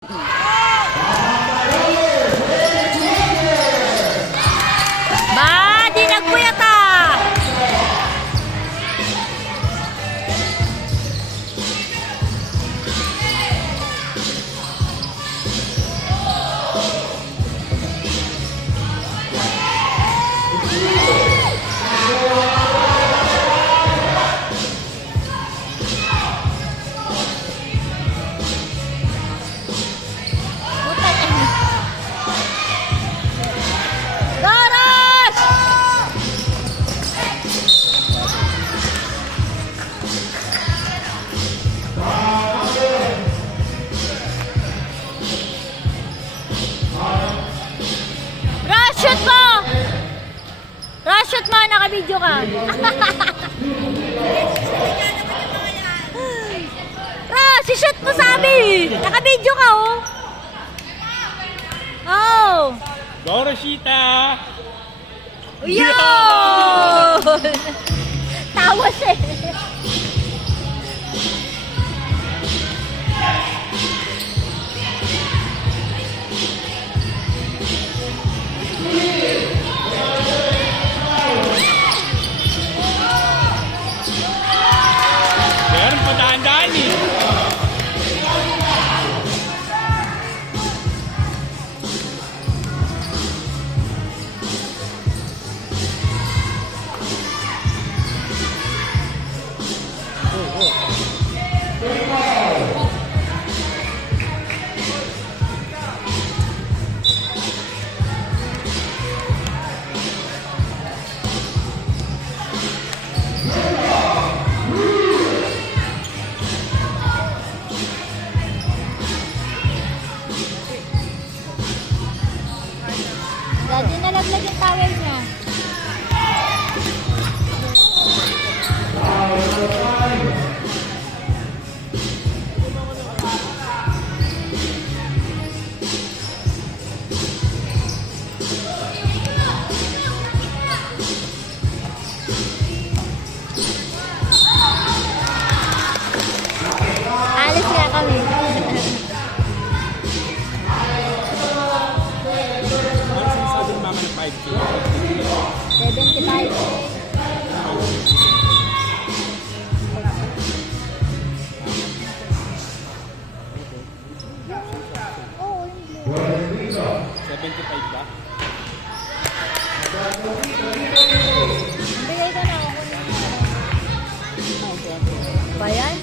Di nagpuyata. Shoot mo, naka-video ka. Ras, shoot mo sabi. Naka-video ka, oh. Oh. Go, Rosita. Yo! Tawas eh. Padaan-daan eh. Daddy, nalaglag yung towel niya. Alis nga kami. Sabi ng mama ng 5K. 75. Oo, hindi. 75 ba? Bigay ka na ako. Ba yan?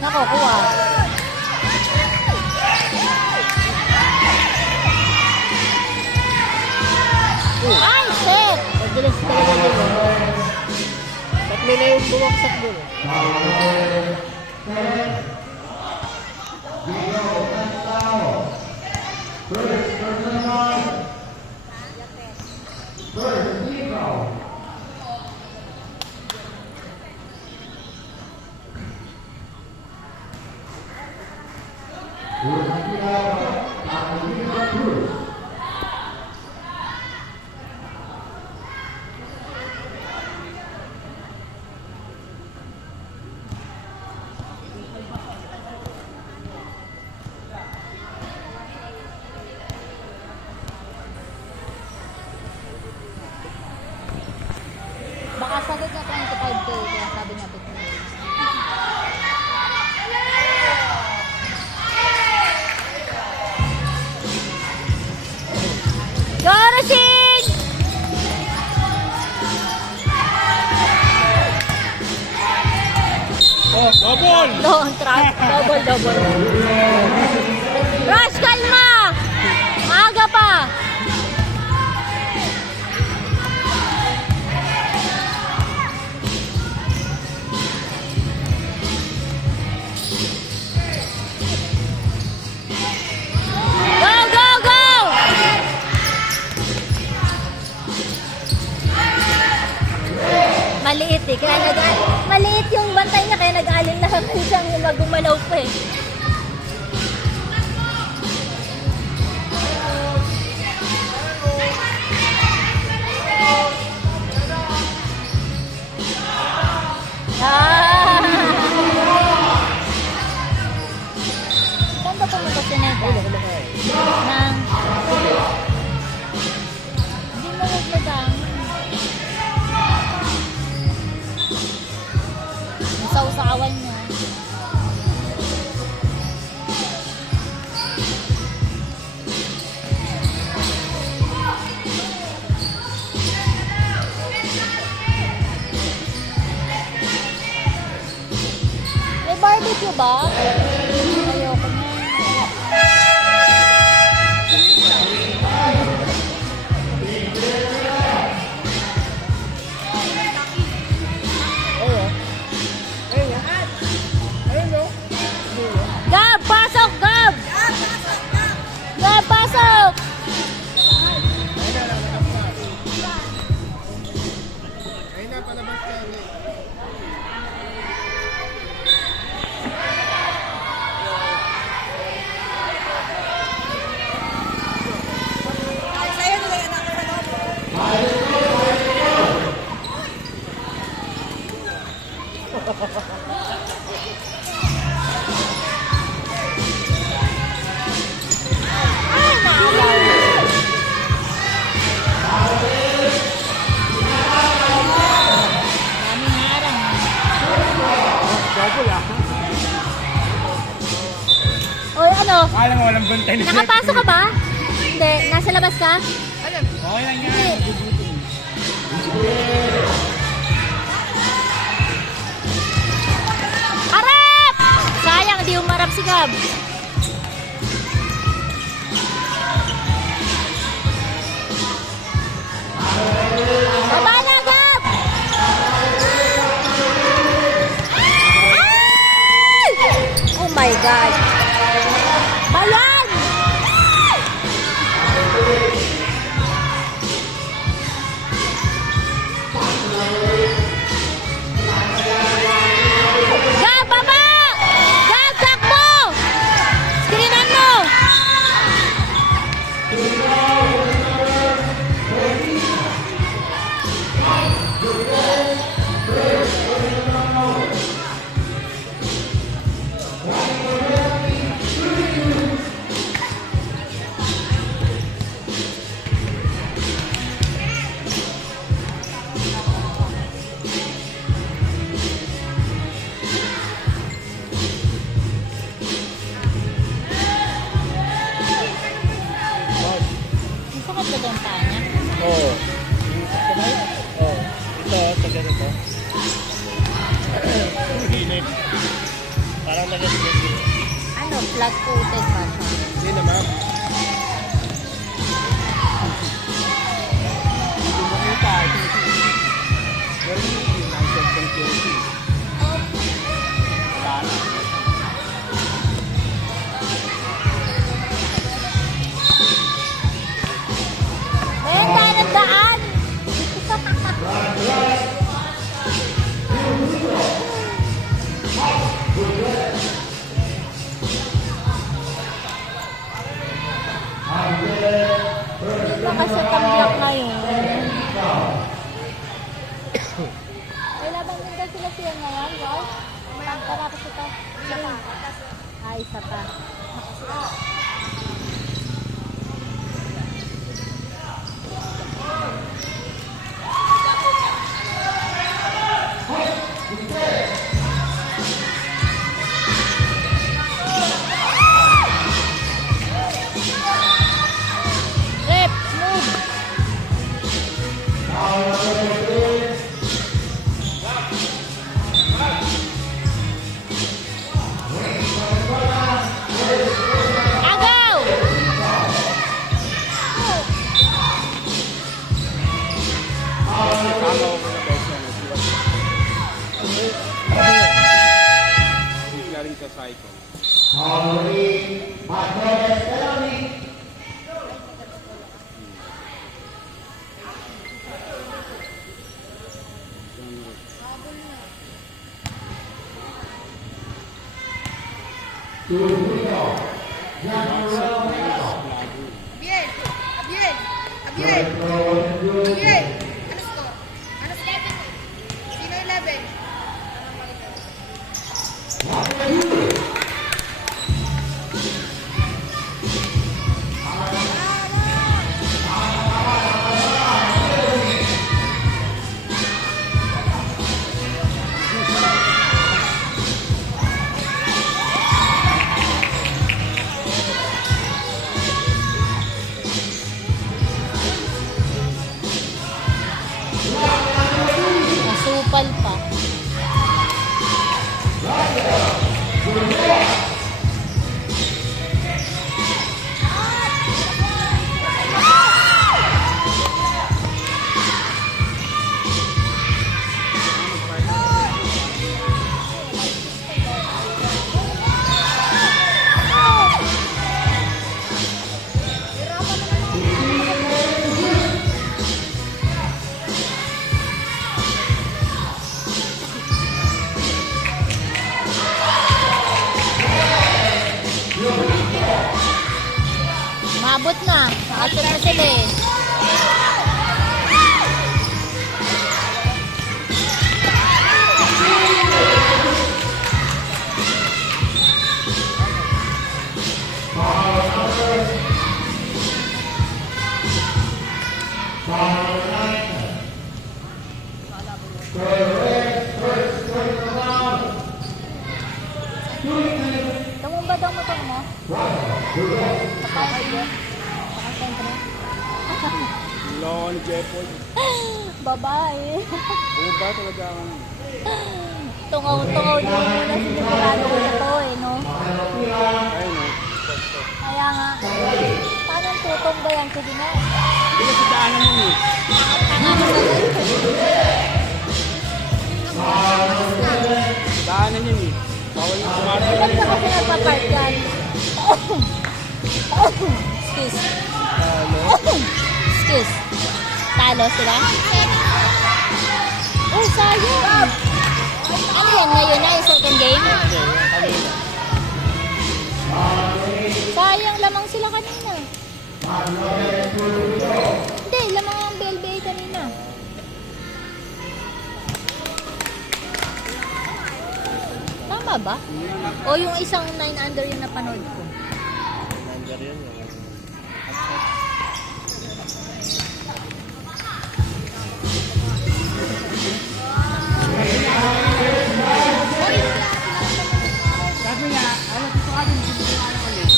Nako, kuha. Ay, shit! Pagbilis ka naman dito. Tatlo na yung buwaksak dito. Baka sagot na 25K, kaya sabi niya 15. Dorosin! Oh, double! Don't trust. Double. Rush, kalma! Maaga pa! Maliit eh. Kaya maliit yung bantay niya kaya nag-alin na siyang magumalaw pa eh. Ah! kawan niya. May barbecue ba? Ayoko na. Gab, pasok, Gab! Gab, pasok! Ayun na, palabas ka. Ay, naalaw. Daming harang. Double ah. Oy, ano? Kala mo walang bantay ni Nakapasok ka ba? Hindi. Nasa labas ka? Okay lang yan. Hindi. Harap! Sayang, di umarap si Gab. Baba na, Gab! Ay! Oh my God! Bayan! Gab, baba! Gab, takbo! Screenan mo! Ang sakit ba ang paa niya? Oo. Kamay? Oo. Ito, sa ganito. Hinip. Parang nag-skin. Ano, flat-footed ba siya? Hindi naman. Hindi makita. Pero hindi nasa confusion. Wala na. Ayan, daan ang daan! Dito kasi tamblak ngayon. May labang din kasi sila siya ngayon, guys. Pagkarapos ito. Ay, isa pa. Rep, move! Agaw! Tama ko na best yan. Hindi rin sa cycle. Bien, bien, bien, bien. Ano score? Ano score? Sino 11? Abot na. Nakasot na sila eh. Tumumba daw motor mo. Kapakay yun. Pakasentro. Loko ni Jeffoy. Babae. Bumaba talaga ako. Tungaw-tungaw din muna sinigurado ko na to eh, no? Ayun o. Kaya nga, paano tutong ba yan? Sige nga. Hindi kasi daanan yun eh. Tanga mo Daanan yun eh. Bawal yung kumarto Ba't yun ka eh. kasi nagpa-park yan? Excuse. Excuse. Talo sila? Oh, sayang. Ano yan ngayon na yung second game? Sayang, lamang sila kanina. Hindi, lamang ang BLBA kanina. Tama ba? O yung isang 9 under yung napanood ko? Nandiyan yun. Sabi niya, ano gusto ka din? Gusto ka ano ulit?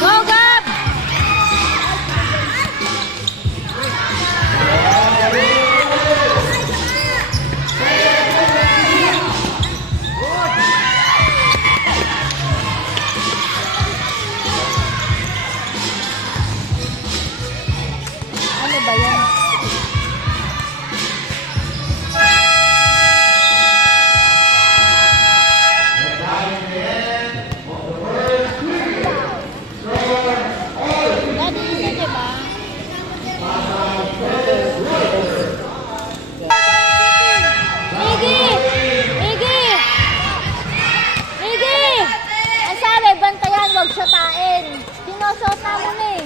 Go, Gab! Ano ba yan? Daddy, yun, di ba? Iggy! Iggy! Iggy! Ang sabi, bantayan, wag satain. Sinusot namin eh.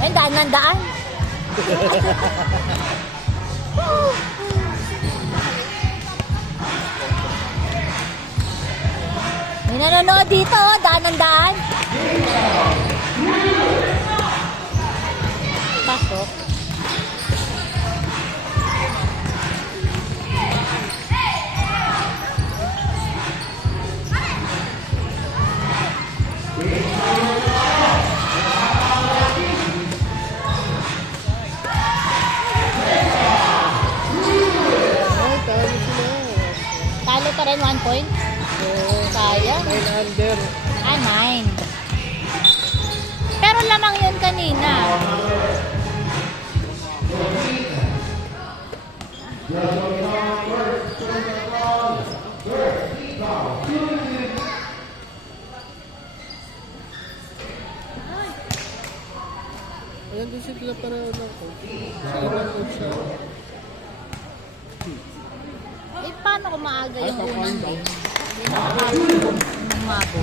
Ayun, daan ng daan. May nanonood dito, oh, daan ng daan. Pasok. Ay, talo sila. Talo pa rin 1 point. Sayang. 9 under. Ah, 9. Pero lamang yun kanina. Ayan din sila para ng coach. Sila ng coach siya. Eh, paano kung maaga yung Ay, unang papain daw. game? Hindi nakakapag umabo.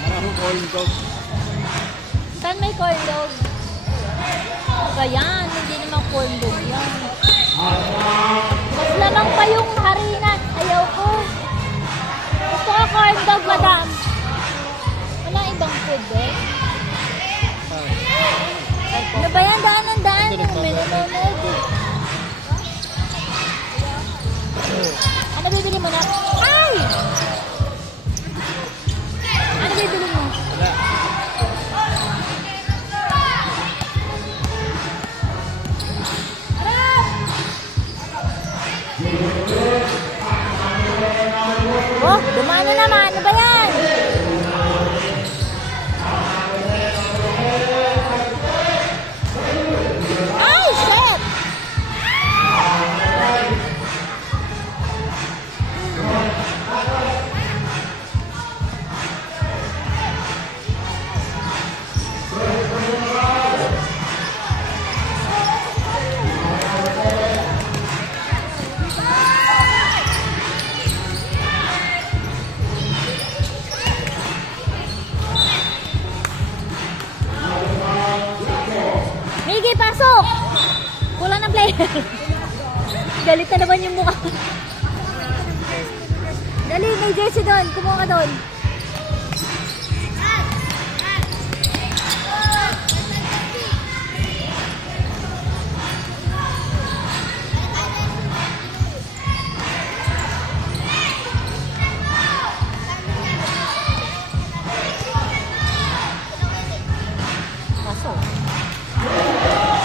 Parang coin dog. Saan may corn dog? Ano ba yan? Hindi naman corn dog yan. Mas lamang pa yung harina. Ayaw ko. Gusto ko corn dog, madam. Wala ibang food eh. Ano ba yan? Daan ng daan. May nanonood eh. Ano bibili mo na? Ay! Ano bibili mo? Wala. Oh, dumano naman. Ano ba yan? Ay, shit! Miggy, pasok! Kulang ng player. Galit na naman yung mukha. Dali, may jersey doon. Kumuha ka doon. Pasok.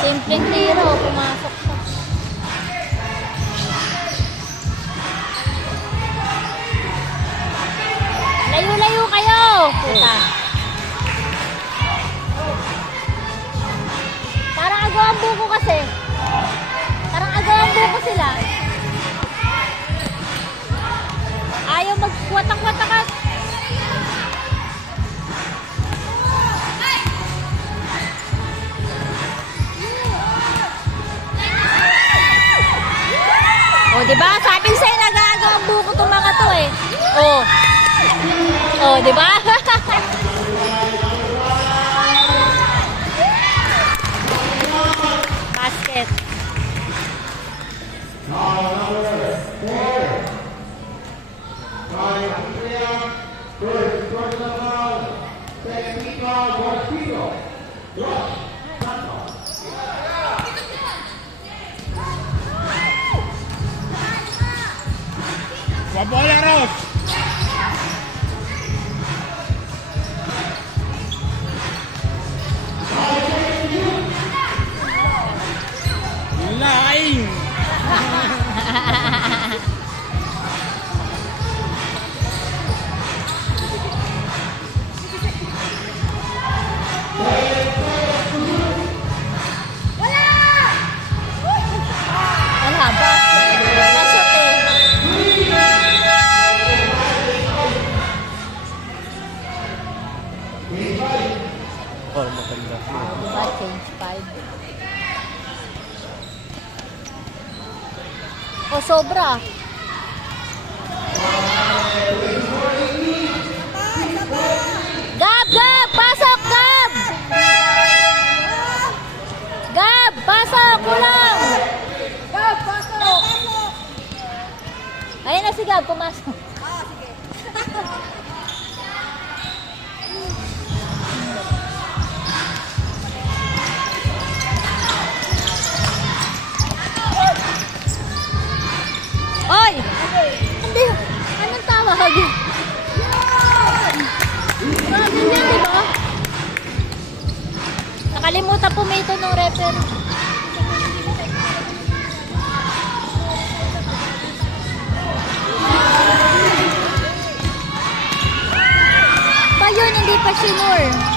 Simpleng tiro, pumasok siya. Layo-layo kayo! Puta. Parang agawang buko kasi. Parang agawang buko sila. Ayaw magwatak-watak ka. O, diba? Sabi ko sa'yo, nag-aagawang buko itong mga to eh. O. O, diba? Basket. Buat bola, Ros. Lain. Wala ba? Nashoot eh. Oh, maganda. Diba? Change 5. O, sobra. Gab! Gab! Pasok! Gab! Gab! Pasok! Kulang! Gab, pasok! Ayun na si Gab, pumasok. Oy! Hindi. Anong tawag? Sabi niya, di ba? Nakalimutan pumito ng refer. Ba yun, hindi pa sinure.